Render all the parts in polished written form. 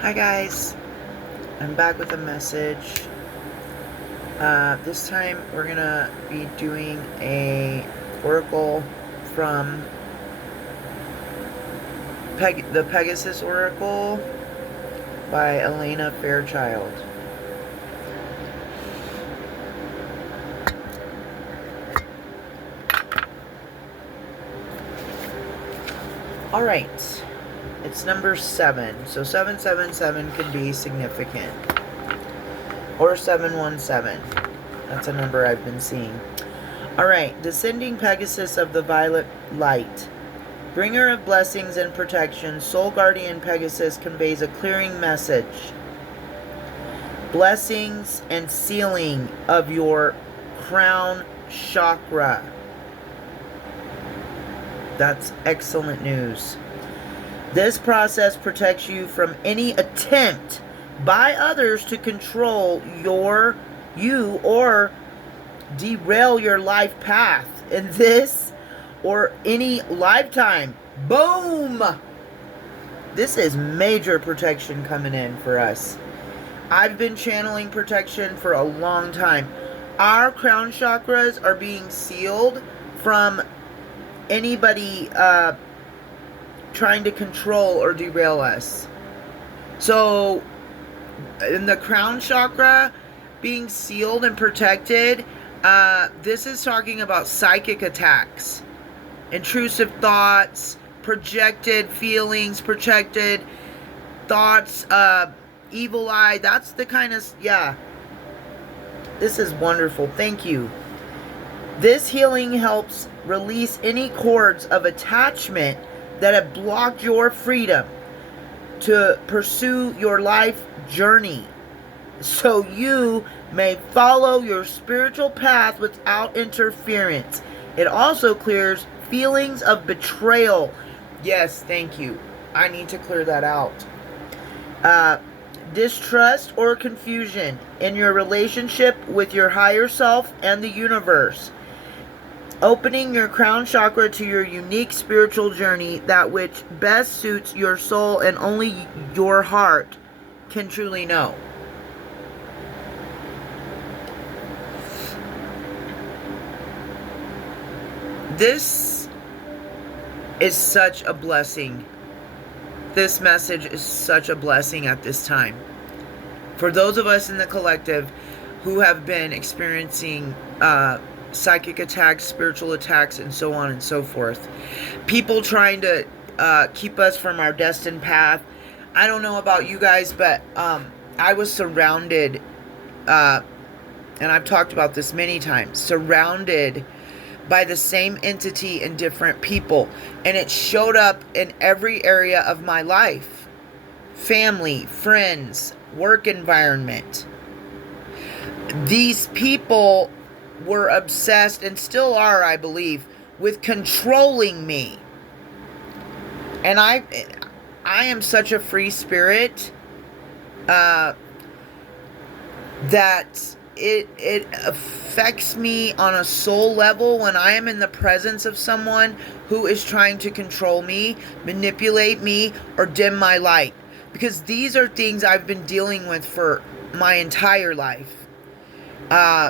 Hi guys, I'm back with a message. This time we're gonna be doing a oracle from the Pegasus Oracle by Elena Fairchild. Alright, it's number 7, so 777 could be significant. Or 717. That's a number I've been seeing. Alright, descending Pegasus of the violet light. Bringer of blessings and protection, Soul Guardian Pegasus conveys a clearing message. Blessings and sealing of your Crown CHAKRA. That's excellent news. This process protects you from any attempt by others to control you or derail your life path in this or any lifetime. Boom! This is major protection coming in for us. I've been channeling protection for a long time. Our crown chakras are being sealed from anybody trying to control or derail us. So in the crown chakra being sealed and protected, this is talking about psychic attacks, intrusive thoughts, projected feelings, projected thoughts, evil eye. That's the kind of, yeah. This is wonderful. Thank you. This healing helps release any cords of attachment that have blocked your freedom to pursue your life journey, so you may follow your spiritual path without interference. It also clears feelings of betrayal. Yes, thank you. I need to clear that out. Distrust or confusion in your relationship with your higher self and the universe. Opening your crown chakra to your unique spiritual journey, that which best suits your soul and only your heart can truly know. This is such a blessing. This message is such a blessing at this time. For those of us in the collective who have been experiencing psychic attacks, spiritual attacks, and so on and so forth. People trying to keep us from our destined path. I don't know about you guys, but I was surrounded, and I've talked about this many times, surrounded by the same entity and different people. And it showed up in every area of my life. Family, friends, work environment. These people were obsessed, and still are, I believe, with controlling me. And I am such a free spirit that it affects me on a soul level when I am in the presence of someone who is trying to control me, manipulate me, or dim my light. Because these are things I've been dealing with for my entire life.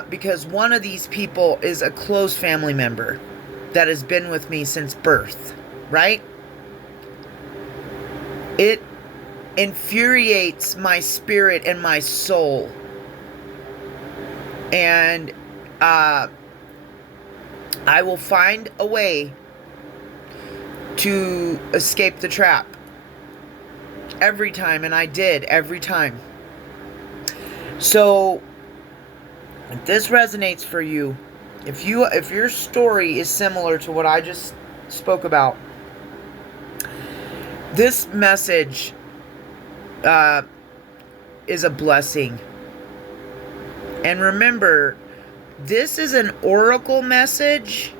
Because one of these people is a close family member that has been with me since birth, right? It infuriates my spirit and my soul. And I will find a way to escape the trap every time, and I did every time. So if this resonates for you, if your story is similar to what I just spoke about, this message is a blessing. And remember, this is an oracle message.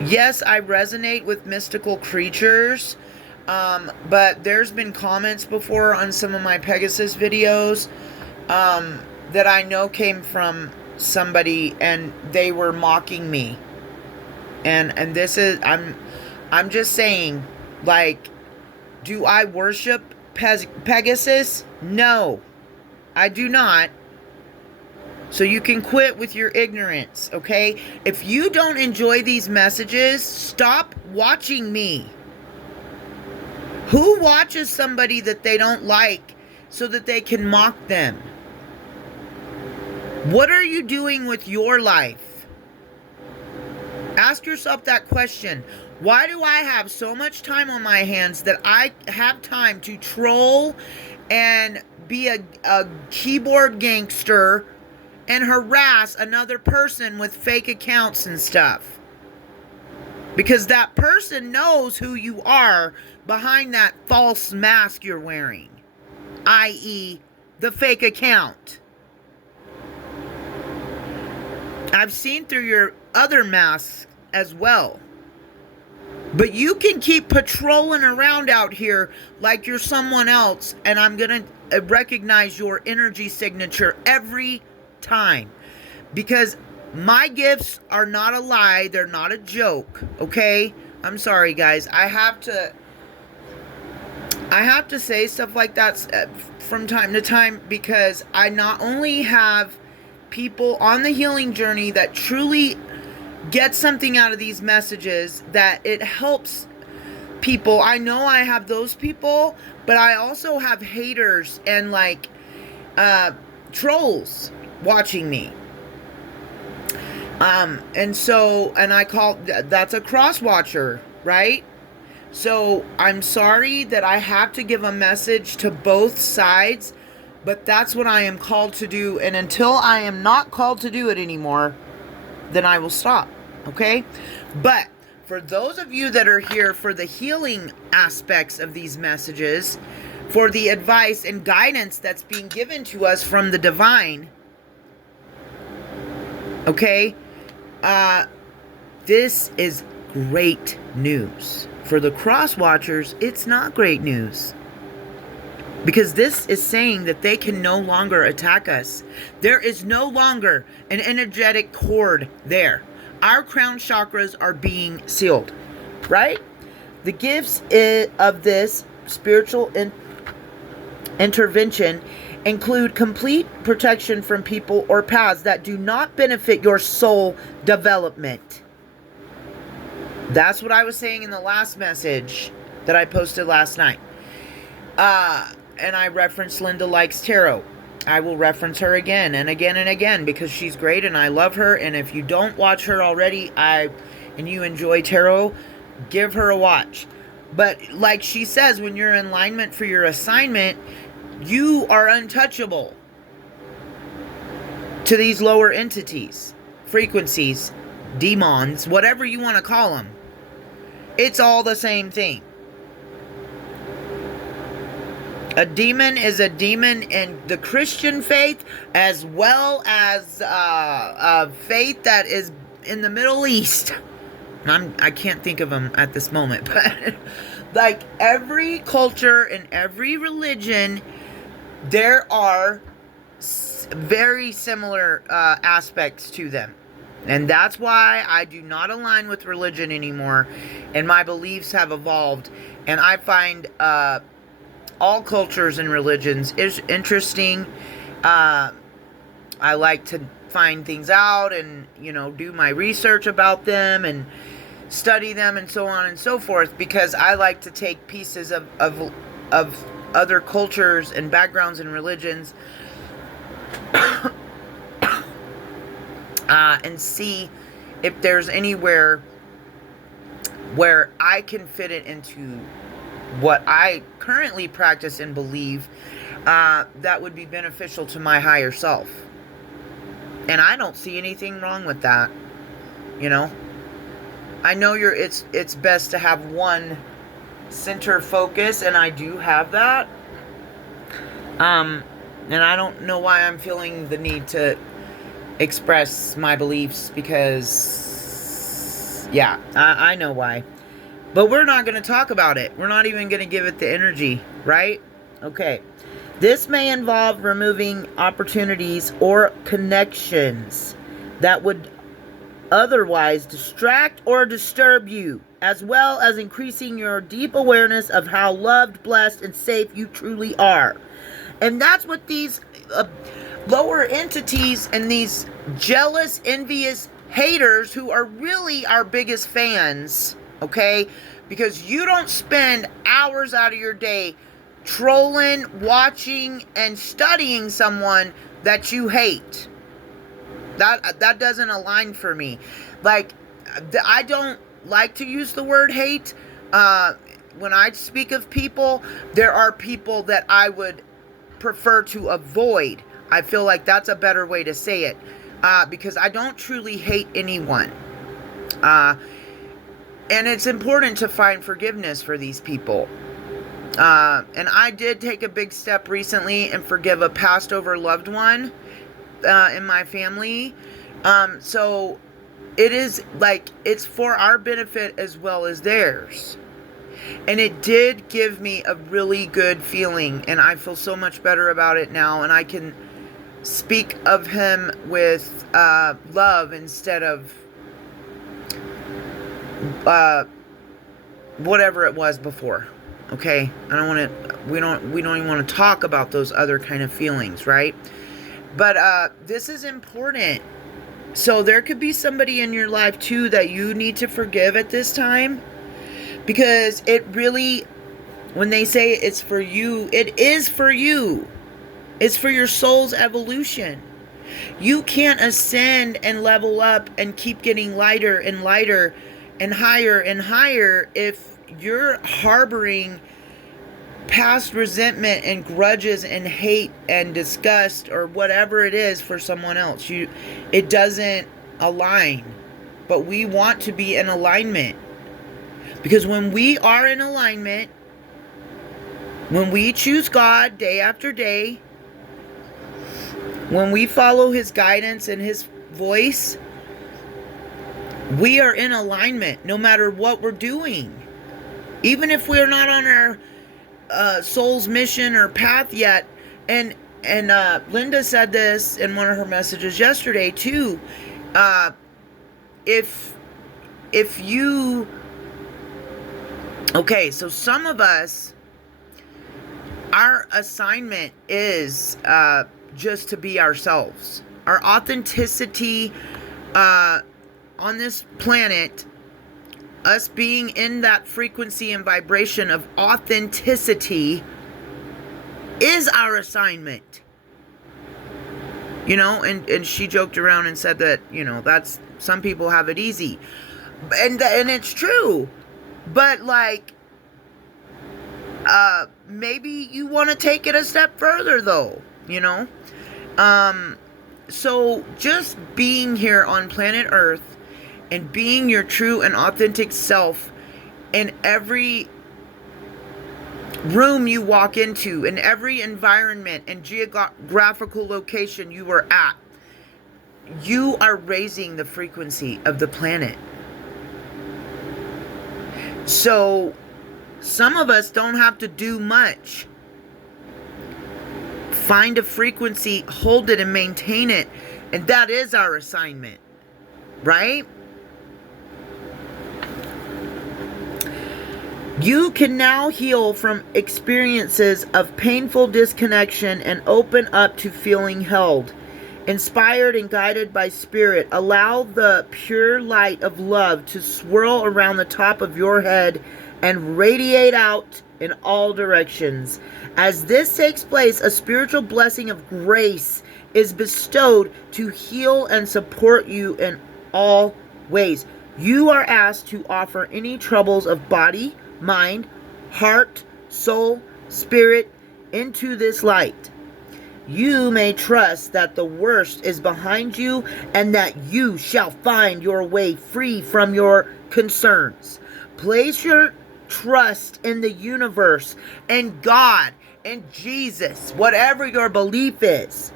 Yes, I resonate with mystical creatures, but there's been comments before on some of my Pegasus videos that I know came from somebody, and they were mocking me. And this is, I'm just saying, like, Do I worship Pegasus? No, I do not. So you can quit with your ignorance, okay? If you don't enjoy these messages, stop watching me. Who watches somebody that they don't like so that they can mock them? What are you doing with your life? Ask yourself that question. Why do I have so much time on my hands that I have time to troll and be a keyboard gangster and harass another person with fake accounts and stuff? Because that person knows who you are behind that false mask you're wearing, i.e., the fake account. I've seen through your other masks as well. But you can keep patrolling around out here like you're someone else, and I'm going to recognize your energy signature every time. Because my gifts are not a lie. They're not a joke. Okay? I'm sorry, guys. I have to say stuff like that from time to time, because I not only have people on the healing journey that truly get something out of these messages, that it helps people. I know I have those people, but I also have haters and like trolls watching me. And I call that's a cross watcher, right? So I'm sorry that I have to give a message to both sides, but that's what I am called to do. And until I am not called to do it anymore, then I will stop. Okay? But for those of you that are here for the healing aspects of these messages, for the advice and guidance that's being given to us from the divine, okay? This is great news. For the cross watchers, it's not great news. Because this is saying that they can no longer attack us. There is no longer an energetic cord there. Our crown chakras are being sealed, right? The gifts of this spiritual intervention include complete protection from people or paths that do not benefit your soul development. That's what I was saying in the last message that I posted last night. And I referenced Linda Likes Tarot. I will reference her again and again and again because she's great and I love her. And if you don't watch her already, and you enjoy tarot, give her a watch. But like she says, when you're in alignment for your assignment, you are untouchable to these lower entities, frequencies, demons, whatever you want to call them. It's all the same thing. A demon is a demon in the Christian faith, as well as a faith that is in the Middle East. I can't think of them at this moment, but like every culture and every religion, there are very similar aspects to them. And that's why I do not align with religion anymore, and my beliefs have evolved. And I find all cultures and religions is interesting. I like to find things out and, do my research about them and study them and so on and so forth, because I like to take pieces of other cultures and backgrounds and religions and see if there's anywhere where I can fit it into what I currently practice and believe that would be beneficial to my higher self. And I don't see anything wrong with that. I know it's best to have one center focus, and I do have that. And I don't know why I'm feeling the need to express my beliefs, because I know why. But we're not going to talk about it. We're not even going to give it the energy, right? Okay. This may involve removing opportunities or connections that would otherwise distract or disturb you as well as increasing your deep awareness of how loved, blessed, and safe you truly are. And that's what these lower entities and these jealous, envious haters, who are really our biggest fans, okay? Because you don't spend hours out of your day trolling, watching, and studying someone that you hate. That doesn't align for me. Like, I don't like to use the word hate. When I speak of people, there are people that I would prefer to avoid. I feel like that's a better way to say it, because I don't truly hate anyone. And it's important to find forgiveness for these people. And I did take a big step recently and forgive a passed over loved one in my family. So it is like, it's for our benefit as well as theirs. And it did give me a really good feeling, and I feel so much better about it now, and I can speak of him with love instead of whatever it was before. Okay, I don't want to. We don't even want to talk about those other kind of feelings, right? But this is important. So there could be somebody in your life too that you need to forgive at this time, because it really, when they say it's for you, it is for you. It's for your soul's evolution. You can't ascend and level up and keep getting lighter and lighter and higher if you're harboring past resentment and grudges and hate and disgust or whatever it is for someone else. It doesn't align. But we want to be in alignment. Because when we are in alignment, when we choose God day after day, when we follow His guidance and His voice, we are in alignment no matter what we're doing. Even if we're not on our soul's mission or path yet. And Linda said this in one of her messages yesterday too. If you... Okay, so some of us, our assignment is just to be ourselves. Our authenticity on this planet, us being in that frequency and vibration of authenticity, is our assignment. You know, and she joked around and said that, you know, that's, some people have it easy. And it's true. But like, maybe you want to take it a step further though, you know? So just being here on planet Earth and being your true and authentic self in every room you walk into, in every environment and geographical location you are at, you are raising the frequency of the planet. So some of us don't have to do much. Find a frequency, hold it and maintain it, and that is our assignment, right? You can now heal from experiences of painful disconnection and open up to feeling held, inspired and guided by spirit. Allow the pure light of love to swirl around the top of your head and radiate out in all directions. As this takes place, a spiritual blessing of grace is bestowed to heal and support you in all ways. You are asked to offer any troubles of body, mind, heart, soul, spirit into this light. You may trust that the worst is behind you and that you shall find your way free from your concerns. Place your trust in the universe and God and Jesus, whatever your belief is.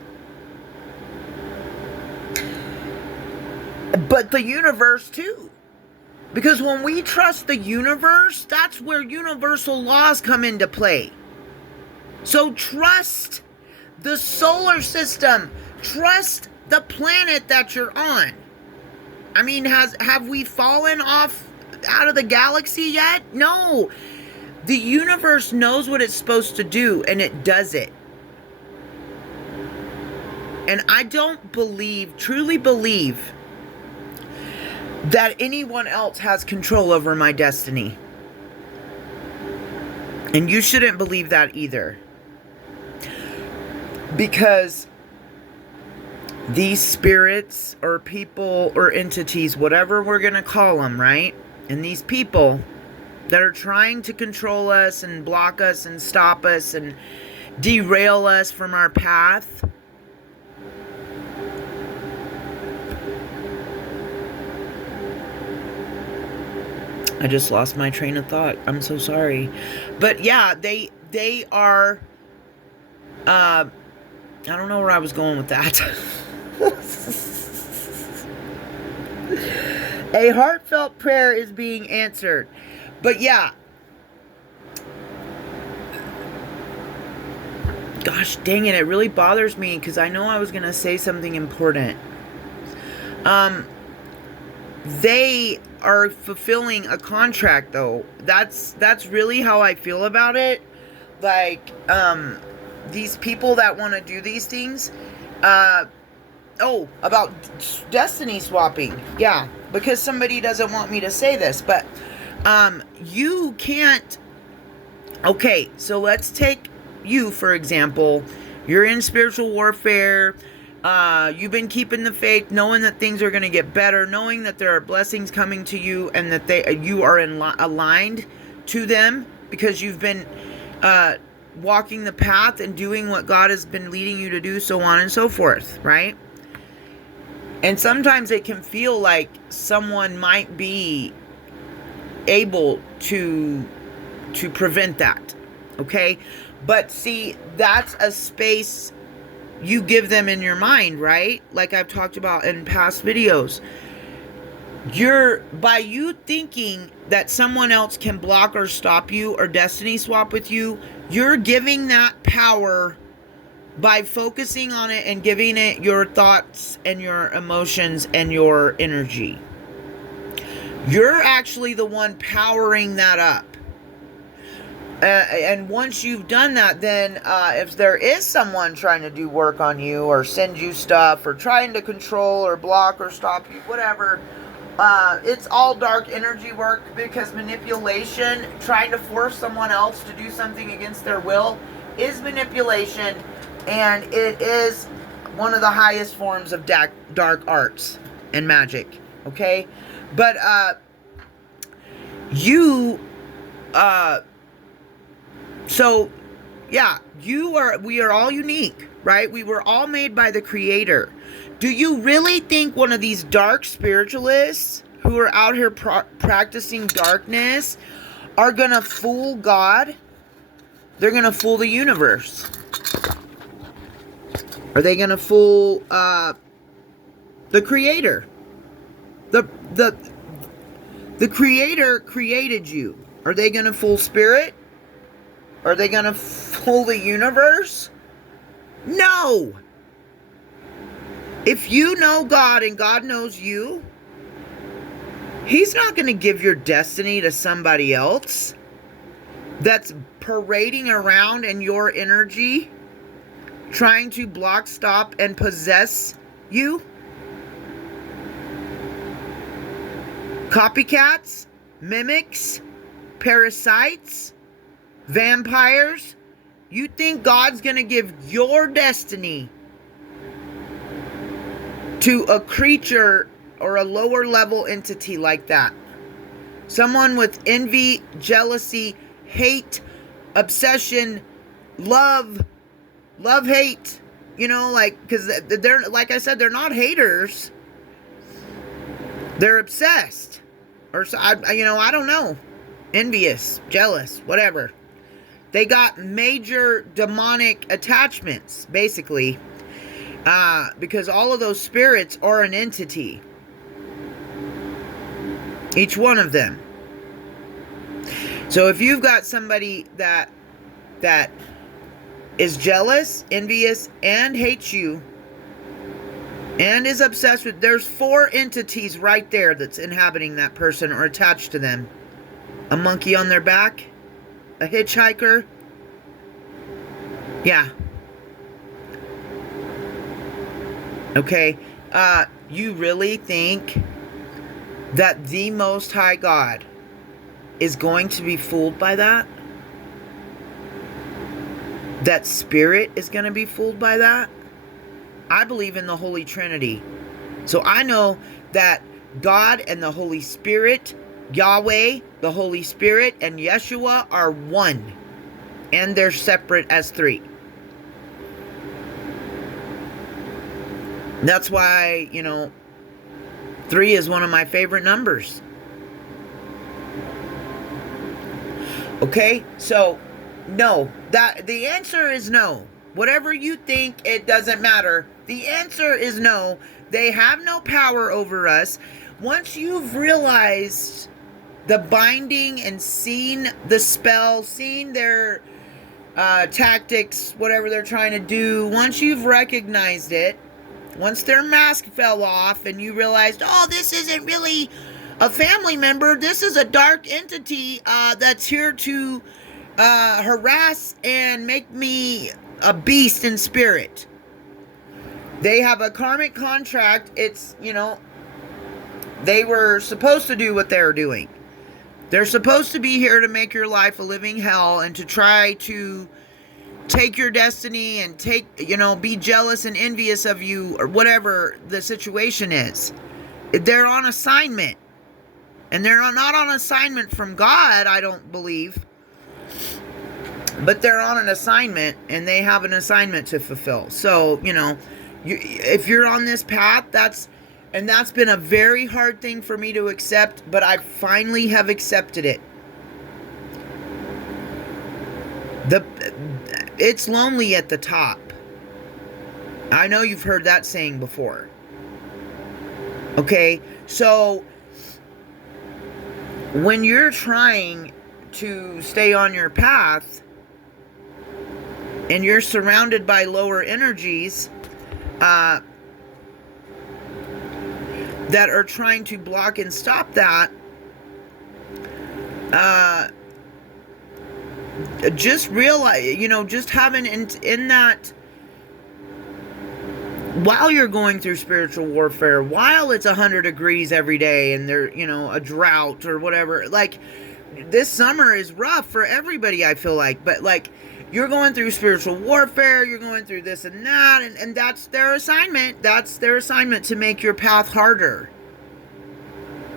But the universe too. Because when we trust the universe, that's where universal laws come into play. So trust the solar system. Trust the planet that you're on. I mean, have we fallen off out of the galaxy yet? No. The universe knows what it's supposed to do, and it does it. And I don't truly believe, that anyone else has control over my destiny. And you shouldn't believe that either. Because these spirits or people or entities, whatever we're going to call them, right? And these people that are trying to control us and block us and stop us and derail us from our path, I just lost my train of thought. I'm so sorry. But yeah, they are, I don't know where I was going with that. A heartfelt prayer is being answered. But yeah. Gosh dang it, it really bothers me because I know I was going to say something important. They are fulfilling a contract, though. That's really how I feel about it. Like, these people that want to do these things, about destiny swapping. Yeah, because somebody doesn't want me to say this, but, you can't, okay, so let's take you, for example. You're in spiritual warfare. You've been keeping the faith, knowing that things are going to get better, knowing that there are blessings coming to you and that you are aligned to them because you've been walking the path and doing what God has been leading you to do, so on and so forth, right? And sometimes it can feel like someone might be able to prevent that, okay? But see, that's a space you give them in your mind, right? Like I've talked about in past videos. By you thinking that someone else can block or stop you or destiny swap with you, you're giving that power by focusing on it and giving it your thoughts and your emotions and your energy. You're actually the one powering that up. And once you've done that, then if there is someone trying to do work on you or send you stuff or trying to control or block or stop you, whatever, it's all dark energy work, because manipulation, trying to force someone else to do something against their will, is manipulation, and it is one of the highest forms of dark arts and magic, okay? But so, yeah, we are all unique, right? We were all made by the Creator. Do you really think one of these dark spiritualists who are out here practicing darkness are going to fool God? They're going to fool the universe. Are they going to fool the Creator? The Creator created you. Are they going to fool Spirit? Are they going to fool the universe? No. If you know God and God knows you, He's not going to give your destiny to somebody else that's parading around in your energy, trying to block, stop, and possess you. Copycats, mimics, parasites, vampires. You think God's going to give your destiny to a creature or a lower level entity like that? Someone with envy, jealousy, hate, obsession, love, hate. You know, like, because they're, like I said, they're not haters. They're obsessed. Or, I don't know. Envious, jealous, whatever. They got major demonic attachments, basically, because all of those spirits are an entity. Each one of them. So if you've got somebody that is jealous, envious, and hates you, and is obsessed with. There's 4 entities right there that's inhabiting that person or attached to them. A monkey on their back, a hitchhiker. Yeah. Okay. You really think that the Most High God is going to be fooled by that? That spirit is going to be fooled by that? I believe in the Holy Trinity. So I know that God and the Holy Spirit, Yahweh, the Holy Spirit, and Yeshua are one. And they're separate as 3. That's why, 3 is one of my favorite numbers. Okay, so no, the answer is no. Whatever you think, it doesn't matter. The answer is no. They have no power over us. Once you've realized the binding and seen the spell, seen their tactics, whatever they're trying to do, once you've recognized it, once their mask fell off and you realized, oh, this isn't really a family member, this is a dark entity that's here to harass and make me a beast in spirit. They have a karmic contract. It's, they were supposed to do what they're doing. They're supposed to be here to make your life a living hell and to try to take your destiny and be jealous and envious of you or whatever the situation is. They're on assignment. And they're not on assignment from God, I don't believe. But they're on an assignment, and they have an assignment to fulfill. So, if you're on this path, that's been a very hard thing for me to accept, but I finally have accepted it. It's lonely at the top. I know you've heard that saying before. Okay, so when you're trying to stay on your path and you're surrounded by lower energies that are trying to block and stop that, just realize, just having in that, while you're going through spiritual warfare, while it's 100 degrees every day and there, a drought or whatever, like this summer is rough for everybody, I feel like, but like you're going through spiritual warfare, you're going through this and that, and that's their assignment. That's their assignment, to make your path harder.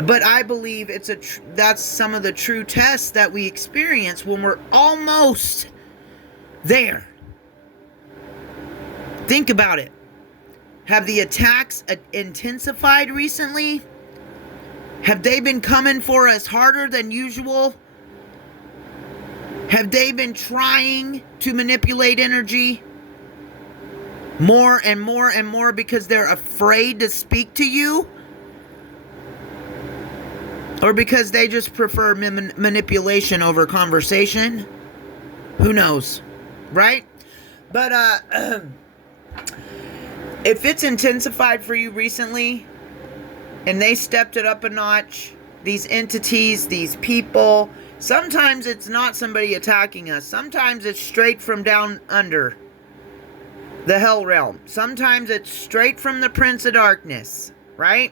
But I believe that's some of the true tests that we experience when we're almost there. Think about it. Have the attacks intensified recently? Have they been coming for us harder than usual? Have they been trying to manipulate energy more and more and more because they're afraid to speak to you? Or because they just prefer manipulation over conversation? Who knows, right? But if it's intensified for you recently, and they stepped it up a notch, these entities, these people, sometimes it's not somebody attacking us. Sometimes it's straight from down under the hell realm. Sometimes it's straight from the Prince of Darkness, right?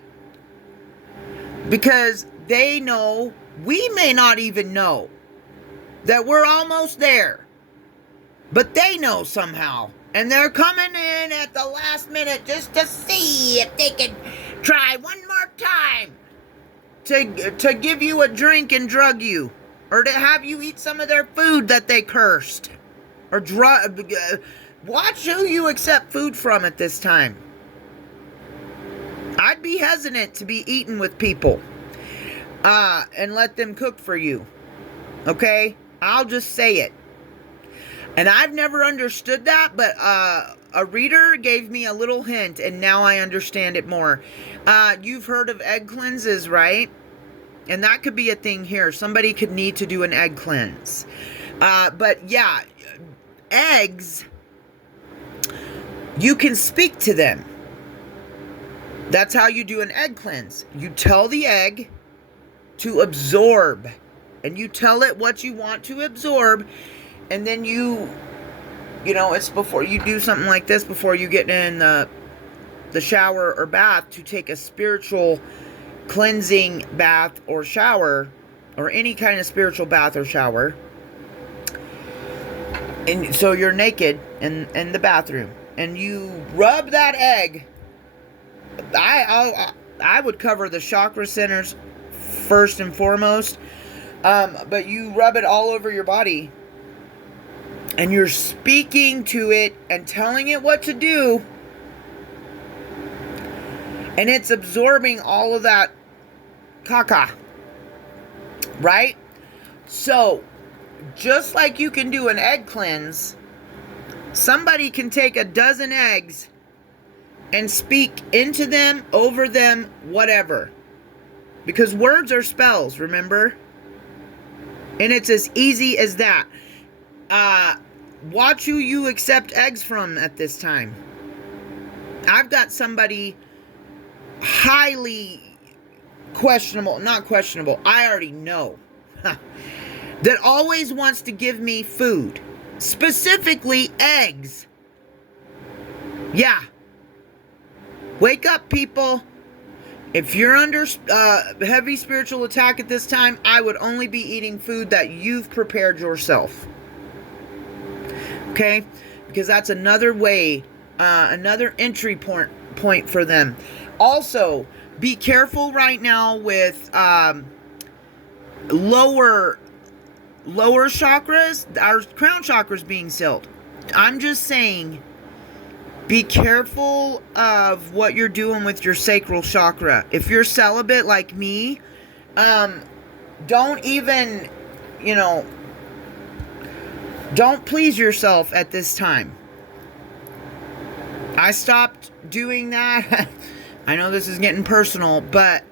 Because they know, we may not even know, that we're almost there. But they know somehow. And they're coming in at the last minute just to see if they can try one more time to give you a drink and drug you. Or to have you eat some of their food that they cursed. Or watch who you accept food from at this time. I'd be hesitant to be eaten with people. And let them cook for you. Okay? I'll just say it. And I've never understood that, but a reader gave me a little hint, and now I understand it more. You've heard of egg cleanses, right? And that could be a thing here. Somebody could need to do an egg cleanse. But yeah, eggs, you can speak to them. That's how you do an egg cleanse. You tell the egg to absorb, and you tell it what you want to absorb, and then you know, it's before you do something like this, before you get in the shower or bath, to take a spiritual cleansing bath or shower, or any kind of spiritual bath or shower. And so you're naked in the bathroom, and you rub that egg. I would cover the chakra centers first and foremost, but you rub it all over your body, and you're speaking to it and telling it what to do, and it's absorbing all of that caca, right? So just like you can do an egg cleanse, somebody can take a dozen eggs and speak into them, over them, whatever. Because words are spells, remember? And it's as easy as that. Watch who you accept eggs from at this time. I've got somebody highly questionable, not questionable, I already know, that always wants to give me food. Specifically, eggs. Yeah. Wake up, people. If you're under heavy spiritual attack at this time, I would only be eating food that you've prepared yourself. Okay? Because that's another way, another entry point for them. Also, be careful right now with lower chakras. Our crown chakra is being sealed. I'm just saying, be careful of what you're doing with your sacral chakra. If you're celibate like me, don't even, don't please yourself at this time. I stopped doing that. I know this is getting personal, but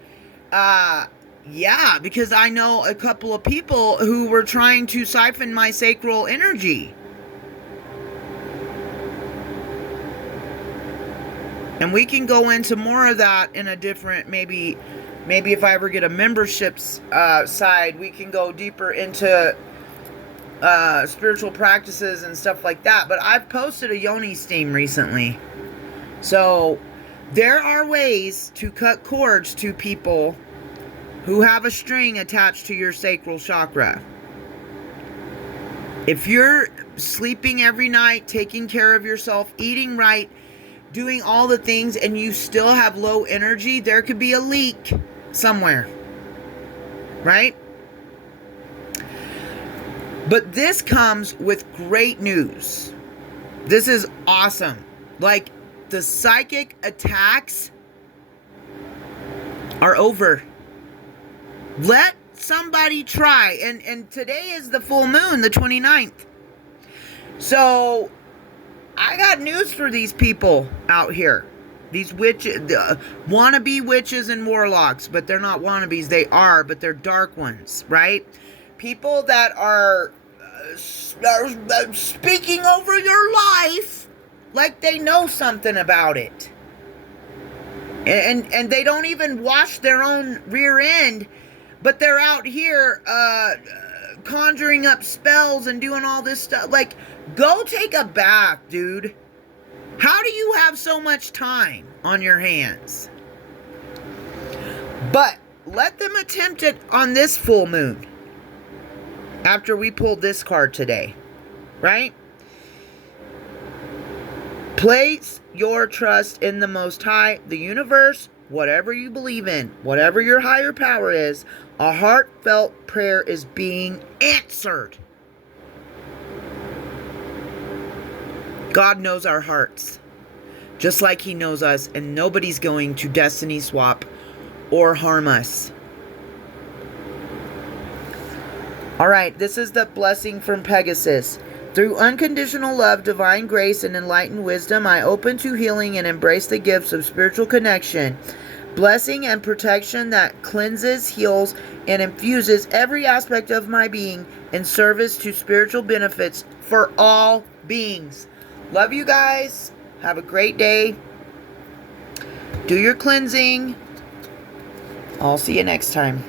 yeah, because I know a couple of people who were trying to siphon my sacral energy. And we can go into more of that in a different, maybe if I ever get a memberships side, we can go deeper into spiritual practices and stuff like that. But I've posted a yoni steam recently. So there are ways to cut cords to people who have a string attached to your sacral chakra. If you're sleeping every night, taking care of yourself, eating right, doing all the things, and you still have low energy, there could be a leak somewhere, right? But this comes with great news. This is awesome. Like, the psychic attacks are over. Let somebody try. And today is the full moon, the 29th. So I got news for these people out here. These witches, wannabe witches and warlocks, but they're not wannabes. They are, but they're dark ones, right? People that are speaking over your life like they know something about it. And they don't even wash their own rear end, but they're out here conjuring up spells and doing all this stuff. Like, go take a bath, dude. How do you have so much time on your hands? But let them attempt it on this full moon. After we pulled this card today, right? Place your trust in the Most High, the universe, whatever you believe in, whatever your higher power is. A heartfelt prayer is being answered. God knows our hearts, just like He knows us, and nobody's going to destiny swap or harm us. All right, this is the blessing from Pegasus. Through unconditional love, divine grace, and enlightened wisdom, I open to healing and embrace the gifts of spiritual connection, blessing and protection that cleanses, heals, and infuses every aspect of my being in service to spiritual benefits for all beings. Love you guys. Have a great day. Do your cleansing. I'll see you next time.